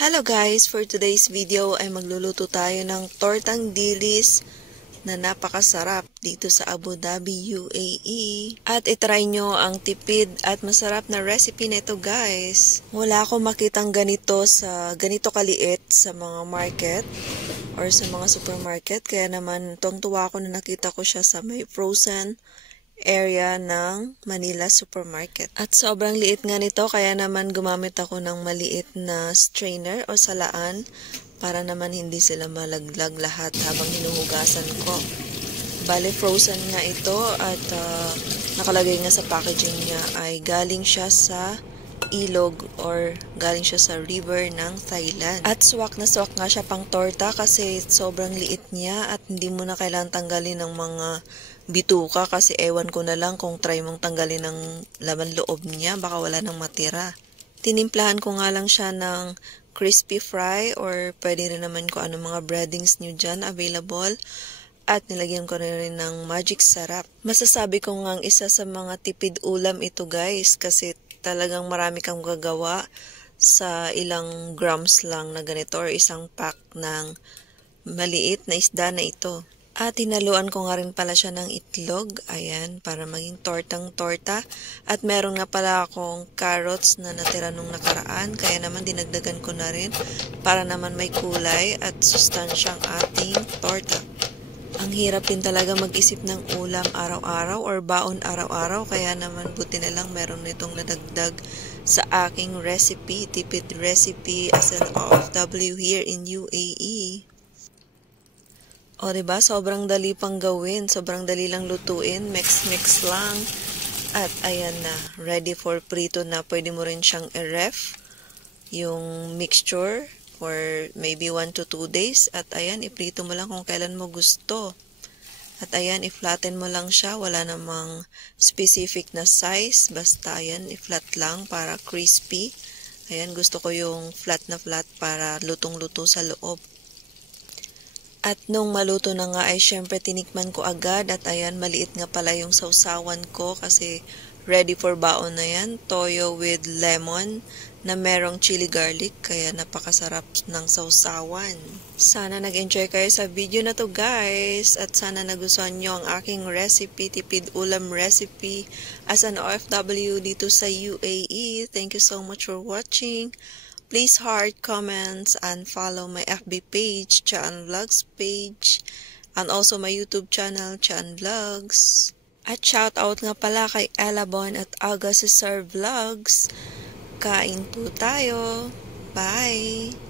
Hello guys! For today's video ay magluluto tayo ng tortang dilis na napakasarap dito sa Abu Dhabi, UAE. At itry nyo ang tipid at masarap na recipe nito guys. Wala akong makitang ganito ganito kaliit sa mga market or sa mga supermarket. Kaya naman tuwang-tuwa ako na nakita ko siya sa may frozen area ng Manila Supermarket. At sobrang liit nga nito kaya naman gumamit ako ng maliit na strainer o salaan para naman hindi sila malaglag lahat habang hinuhugasan ko. Bale, frozen nga ito at nakalagay nga sa packaging niya ay galing siya sa ilog or galing siya sa river ng Thailand. At swak na swak nga siya pang torta kasi sobrang liit niya at hindi mo na kailangan tanggalin ng mga bituka kasi ewan ko na lang kung try mong tanggalin ng laman loob niya, baka wala nang matira. Tinimplahan ko nga lang siya ng crispy fry or pwede rin naman ko ano mga breadings nyo dyan available. At nilagyan ko rin ng magic sarap. Masasabi ko nga isa sa mga tipid ulam ito guys kasi talagang marami kang gagawa sa ilang grams lang na ganito or isang pack ng maliit na isda na ito. At tinaluan ko nga rin pala siya ng itlog, ayan, para maging tortang-torta. At meron nga pala akong carrots na natira nung nakaraan, kaya naman dinagdagan ko na rin para naman may kulay at sustansyang ating torta. Ang hirap din talaga mag-isip ng ulam araw-araw or baon araw-araw, kaya naman buti na lang meron nitong nadagdag sa aking recipe, tipid recipe as an OFW here in UAE. O diba, sobrang dali pang gawin, sobrang dali lang lutuin, mix lang. At ayan na, ready for prito na. Pwede mo rin siyang i-ref yung mixture for maybe 1 to 2 days. At ayan, iprito mo lang kung kailan mo gusto. At ayan, i-flatten mo lang siya, wala namang specific na size. Basta ayan, i-flat lang para crispy. Ayan, gusto ko yung flat na flat para lutong-luto sa loob. At nung maluto na nga ay syempre tinikman ko agad at ayan maliit nga pala yung sausawan ko kasi ready for baon na yan. Toyo with lemon na merong chili garlic kaya napakasarap ng sausawan. Sana nag-enjoy kayo sa video na to guys at sana nagustuhan nyo ang aking recipe, tipid ulam recipe as an OFW dito sa UAE. Thank you so much for watching. Please heart, comments, and follow my FB page, Chaan Vlogs page, and also my YouTube channel, Chaan Vlogs. At shout out nga pala kay Elabon at Aga Cesar Vlogs. Kain po tayo. Bye!